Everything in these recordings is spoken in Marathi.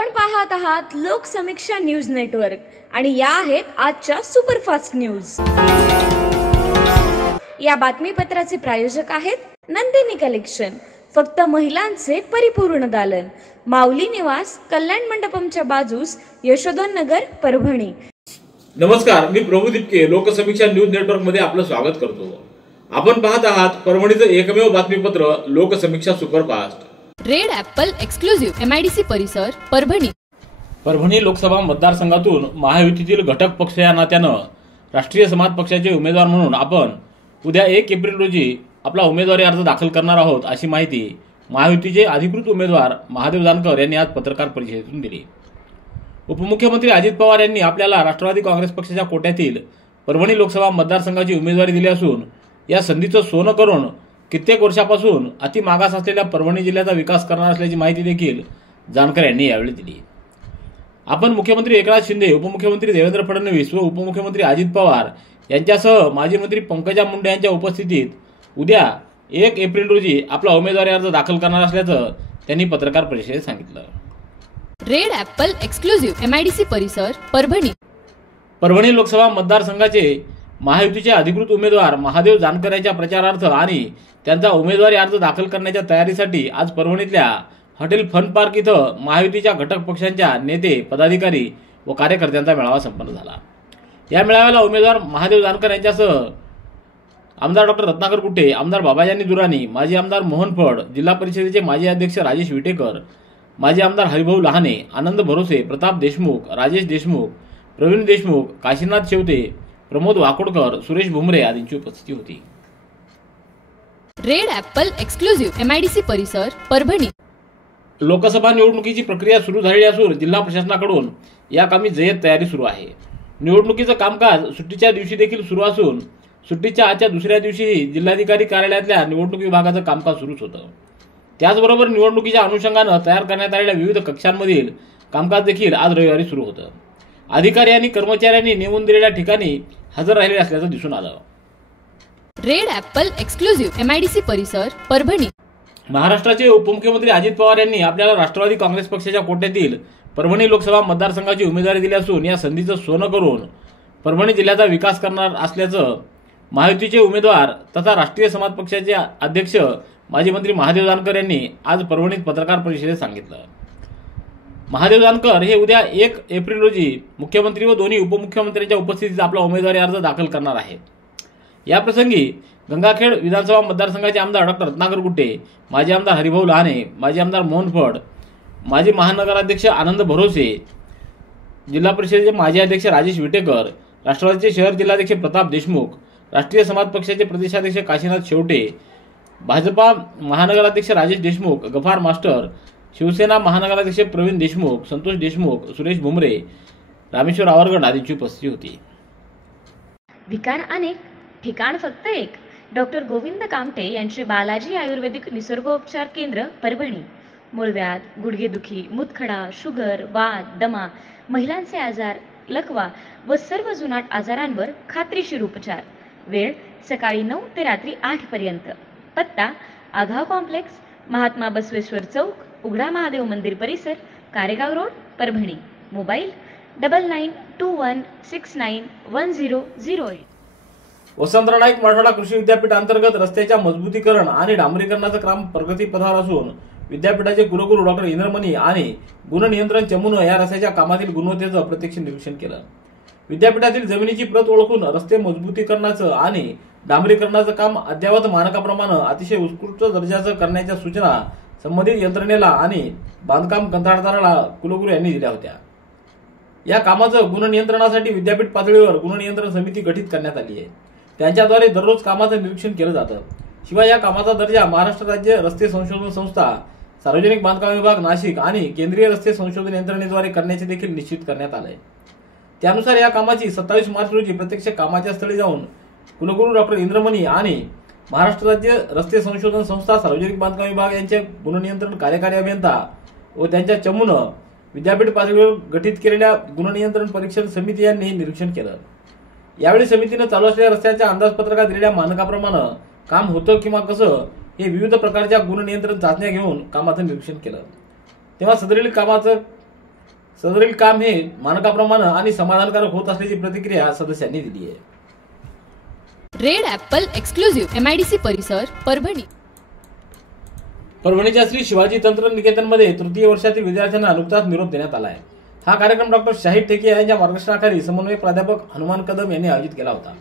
आपण पाहत आहात लोकसमीक्षा न्यूज नेटवर्क आणि या आहेत आजच्या सुपरफास्ट न्यूज। या बातमीपत्राचे प्रायोजक आहेत नंदिनी कलेक्शन, फक्त महिलांचे परिपूर्ण दालन, माऊली निवास, कल्याण मंडपमच्या बाजूस, यशोधन नगर, परभणी। नमस्कार, मी प्रभू दिपके लोकसमीक्षा न्यूज नेटवर्क मध्ये आपलं स्वागत करतो। आपण पाहत आहात परभणीचं एकमेव बातमीपत्र Loksamiksha superfast. Red Apple exclusive MIDC परिसर, परभणी। परभणी लोकसभा मतदारसंघातून महायुतीतील घटक पक्ष या नात्यानं राष्ट्रीय समाज पक्षाचे उमेदवार म्हणून आपण उद्या 1 एप्रिल रोजी आपला उमेदवारी अर्ज दाखल करणार आहोत, अशी माहिती महायुतीचे अधिकृत उमेदवार महादेव जानकर यांनी आज पत्रकार परिषदेतून दिली। उपमुख्यमंत्री अजित पवार यांनी आपल्याला राष्ट्रवादी काँग्रेस पक्षाच्या कोट्यातील परभणी लोकसभा मतदारसंघाची उमेदवारी दिली असून या संधीचं सोनं करून कित्येक वर्षापासून अति मागास असलेल्या परभणी जिल्ह्याचा विकास करणार असल्याची माहिती देखील जानकर यांनी यावेळी दिली। आपण मुख्यमंत्री एकनाथ शिंदे, उपमुख्यमंत्री देवेंद्र फडणवीस व उपमुख्यमंत्री अजित पवार यांच्यासह माजी मंत्री पंकजा मुंडे यांच्या उपस्थितीत उद्या 1 एप्रिल रोजी आपला उमेदवारी अर्ज दाखल करणार असल्याचं त्यांनी पत्रकार परिषदेत सांगितलं। रेड ॲपल एक्सक्लुझिव्ह MIDC परिसर, परभणी। परभणी लोकसभा मतदारसंघाचे महायुतीचे अधिकृत उमेदवार महादेव जानकर यांच्या प्रचारार्थ आणि त्यांचा उमेदवारी अर्ज दाखल करण्याच्या तयारीसाठी आज परभणीतल्या हॉटेल फन पार्क इथं महायुतीच्या घटक पक्षांच्या नेते, पदाधिकारी व कार्यकर्त्यांचा मेळावा संपन्न झाला। या मेळाव्याला उमेदवार महादेव जानकर यांच्यासह आमदार डॉक्टर रत्नाकर कुटे, आमदार बाबाजानी दुराणी, माजी आमदार मोहन फड, जिल्हा परिषदेचे माजी अध्यक्ष राजेश विटेकर, माजी आमदार हरिभाऊ लहाने, आनंद भरोसे, प्रताप देशमुख, राजेश देशमुख, प्रवीण देशमुख, काशीनाथ शेवते, प्रमोद वाकोडकर, सुरेश भुमरे आदींची उपस्थिती होती। रेड ॲपल एक्सक्लुझिव्ह MIDC परिसर, परभणी। लोकसभा निवडणुकीची प्रक्रिया सुरू झाली असून जिल्हा प्रशासनाकडून या कामी जय्यत तयारी सुरू आहे। निवडणुकीचं कामकाज सुट्टीच्या दिवशी देखील सुरू असून सुट्टीच्या आजच्या दुसऱ्या दिवशीही जिल्हाधिकारी कार्यालयातल्या निवडणूक विभागाचं कामकाज सुरूच होतं। त्याचबरोबर निवडणुकीच्या अनुषंगानं तयार करण्यात आलेल्या विविध कक्षांमधील कामकाज देखील आज रविवारी सुरू होतं। अधिकारी आणि कर्मचाऱ्यांनी नेमून दिलेल्या ठिकाणी हजर राहिले असल्याचं दिसून आलं। रेड ॲपल एक्सक्लुझिव्ह MIDC परिसर, परभणी। महाराष्ट्राचे उपमुख्यमंत्री अजित पवार यांनी आपल्याला राष्ट्रवादी काँग्रेस पक्षाच्या कोट्यातील परभणी लोकसभा मतदारसंघाची उमेदवारी दिली असून या संधीचं सोनं करून परभणी जिल्ह्याचा विकास करणार असल्याचं महायुतीचे उमेदवार तथा राष्ट्रीय समाज पक्षाचे अध्यक्ष माजी मंत्री महादेव जानकर यांनी आज परभणीत पत्रकार परिषदेत सांगितलं। महादेव जानकर हे उद्या 1 एप्रिल रोजी मुख्यमंत्री व दोन्ही उपमुख्यमंत्र्यांच्या उपस्थितीत आपला उमेदवारी अर्ज दाखल करणार आहेत। याप्रसंगी गंगाखेड विधानसभा मतदारसंघाचे आमदार डॉक्टर रत्नाकर कुटे, माजी आमदार हरिभाऊ लहाने, माजी आमदार मोहन फड, माजी महानगराध्यक्ष आनंद भरोसे, जिल्हा परिषदेचे माजी अध्यक्ष राजेश विटेकर, राष्ट्रवादीचे शहर जिल्हाध्यक्ष प्रताप देशमुख, राष्ट्रीय समाज पक्षाचे प्रदेशाध्यक्ष काशीनाथ शेवटे, भाजपा महानगराध्यक्ष राजेश देशमुख, गफार मास्टर, शिवसेना महानगराध्यक्ष प्रवीण देशमुख, संतोष देशमुख, सुरेश भुमरे, रामेश्वर आवरगड आदींची उपस्थिती होती। ठिकाण अनेक, ठिकाण फक्त एक। डॉक्टर गोविंद कामटे यांचे बालाजी आयुर्वेदिक निसर्गोपचार केंद्र, परभणी। मूळव्याध, गुडघेदुखी, मुतखडा, शुगर, वात, दमा, महिलांचे आजार, लकवा व सर्व जुनाट आजारांवर खात्रीशीर उपचार। वेळ सकाळी 9 ते रात्री 8 पर्यंत। पत्ता आघाव कॉम्प्लेक्स, महात्मा बसवेश्वर चौक, उघडा महादेव मंदिर परिसर, कारेगाव रोड, परभणी। मोबाईल 9921691008। वसंतराव नाईक मराठवाडा कृषी विद्यापीठ अंतर्गत रस्त्याच्या मजबूतीकरण आणि डांबरीकरणाचं काम प्रगतीपथावर असून विद्यापीठाचे कुलगुरू डॉक्टर इंद्रमणी आणि गुणनियंत्रण चमूनं या रस्त्याच्या कामातील गुणवत्तेचं प्रत्यक्ष निरीक्षण केलं। विद्यापीठातील जमिनीची प्रत ओळखून रस्ते मजबूतीकरणाचं आणि डांबरीकरणाचं काम अद्ययावत मानकाप्रमाणे अतिशय उत्कृष्ट दर्जाचं करण्याच्या सूचना संबंधित यंत्रणेला आणि बांधकाम कंत्राटदाराला कुलगुरू यांनी दिल्या होत्या। या कामाचं गुणनियंत्रणासाठी विद्यापीठ पातळीवर गुणनियंत्रण समिती गठीत करण्यात आली आहे। त्यांच्याद्वारे दररोज कामाचं निरीक्षण केलं जातं। शिवाय या कामाचा दर्जा महाराष्ट्र राज्य रस्ते संशोधन संस्था, सार्वजनिक बांधकाम विभाग नाशिक आणि केंद्रीय रस्ते संशोधन यंत्रणेद्वारे करण्याचे देखील निश्चित करण्यात आले। त्यानुसार या कामाची 27 मार्च रोजी प्रत्यक्ष कामाच्या स्थळी जाऊन कुलगुरू डॉक्टर इंद्रमणी आणि महाराष्ट्र राज्य रस्ते संशोधन संस्था, सार्वजनिक बांधकाम विभाग यांचे गुणनियंत्रण कार्यकारी अभियंता व त्यांच्या चमूनं विद्यापीठ पातळीवर गठीत केलेल्या गुणनियंत्रण परीक्षण समिती यांनी निरीक्षण केलं। यावेळी समितीने चालू असलेल्या रस्त्याच्या अंदाजपत्रकात दिलेल्या मानकाप्रमाणे काम होतं किंवा कसं हे विविध प्रकारच्या गुणनियंत्रण चाचण्या घेऊन कामाचं निरीक्षण केलं। तेव्हा सदरील कामाचं सदरील काम हे मानकाप्रमाणे आणि समाधानकारक होत असल्याची प्रतिक्रिया सदस्यांनी दिली आहे. रेड ॲपल एक्सक्लुझिव्ह MIDC परिसर परभणी. परभणीच्या श्री शिवाजी तंत्रनिकेतनमध्ये तृतीय वर्षातील विद्यार्थ्यांना नुकताच निरोप देण्यात आला आहे. हा कार्यक्रम डॉक्टर शाहीद टेकिया यांच्या मार्गदर्शनाखाली समन्वयक प्राध्यापक हनुमान कदम यांनी आयोजित केला होता.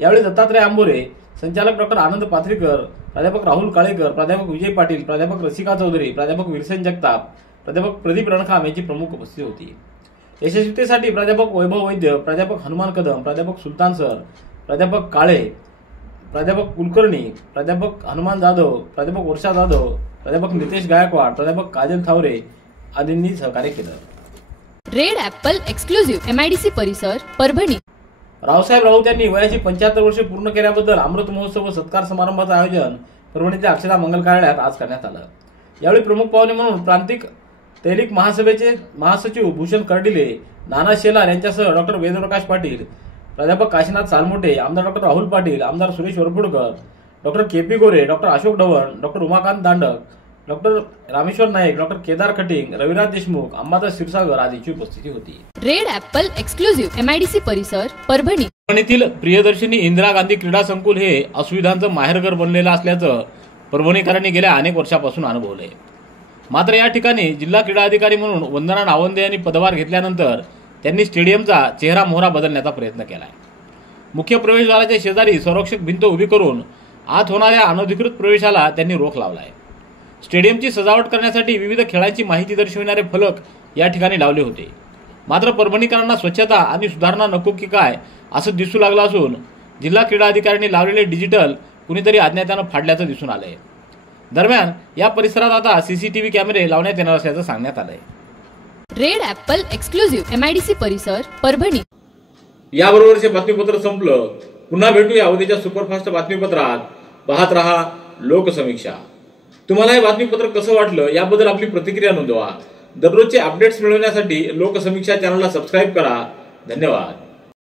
यावेळी दत्तात्रय आंबोरे, संचालक डॉक्टर आनंद पाथरीकर, प्राध्यापक राहुल काळेकर, प्राध्यापक विजय पाटील, प्राध्यापक रसिका चौधरी, प्राध्यापक विरसेन जगताप, प्राध्यापक प्रदीप रणखाम यांची प्रमुख उपस्थिती होती. यशस्वीतेसाठी प्राध्यापक वैभव वैद्य, प्राध्यापक हनुमान कदम, प्राध्यापक सुलतान सर, प्राध्यापक काळे, प्राध्यापक कुलकर्णी, प्राध्यापक हनुमान जाधव, प्राध्यापक वर्षा जाधव, प्राध्यापक नितेश गायकवाड, प्राध्यापक काजल थावरे आदींनी सहकार्य केलं. रेड ॲपल एक्सक्लुझिव्ह MIDC परिसर परभणी. रावसाहेब राऊत यांनी वयाची 75 वर्षे पूर्ण केल्याबद्दल अमृत महोत्सव व सत्कार समारंभाचं आयोजन परभणीच्या अक्षता मंगल कार्यालयात आज करण्यात आलं. यावेळी प्रमुख पाहुणे म्हणून प्रांतिक तैलिक महासभेचे महासचिव भूषण कर्डिले, नाना शेलार यांच्यासह डॉक्टर वेदप्रकाश पाटील, प्राध्यापक काशीनाथ सालमोटे, आमदार डॉक्टर राहुल पाटील, आमदार Suresh Varpudkar, doctor KP Gore, doctor Ashok Dhawan, doctor Umakant Dandak, doctor Rameshwar Naik, doctor Kedar Khating, Raviraj Deshmukh, Ambadas Kshirsagar आदींची उपस्थिती होती. रेड ॲपल एक्सक्लुझिव्ह MIDC परिसर परभणी. परभणीतील प्रियदर्शिनी इंदिरा गांधी क्रीडा संकुल हे असुविधांचं माहेरघर बनलेलं असल्याचं परभणीकरांनी गेल्या अनेक वर्षापासून अनुभवलंय. मात्र या ठिकाणी जिल्हा क्रीडा अधिकारी म्हणून वंदना नावंदे यांनी पदभार घेतल्यानंतर त्यांनी स्टेडियमचा चेहरा मोहरा बदलण्याचा प्रयत्न केलाय. मुख्य प्रवेशद्वाराच्या शेजारी संरक्षक भिंत उभी करून आत होणाऱ्या अनधिकृत प्रवेशाला त्यांनी रोख लावलाय. स्टेडियमची सजावट करण्यासाठी विविध खेळांची माहिती दर्शविणारे फलक या ठिकाणी लावले होते. मात्र परभणीकरांना स्वच्छता आणि सुधारणा नको की काय असं दिसू लागलं असून जिल्हा क्रीडा अधिकाऱ्यांनी लावलेले डिजिटल कुणीतरी अज्ञातानं फाडल्याचं दिसून आलंय. दरम्यान या परिसरात आता CCTV कॅमेरे लावण्यात येणार असल्याचं सांगण्यात आलंय. रेड ॲपल एक्सक्लुझिव्ह MIDC परिसर परभणी. याबरोबरचे बातमीपत्र संपलं. पुन्हा भेटूया उद्याच्या सुपरफास्ट बातमीपत्रात. पाहत रहा लोकसमीक्षा. तुम्हाला हे बातमीपत्र कसं वाटलं याबद्दल आपली प्रतिक्रिया नोंदवा. दररोजचे अपडेट्स मिळवण्यासाठी लोकसमीक्षा चॅनलला सबस्क्राईब करा. धन्यवाद.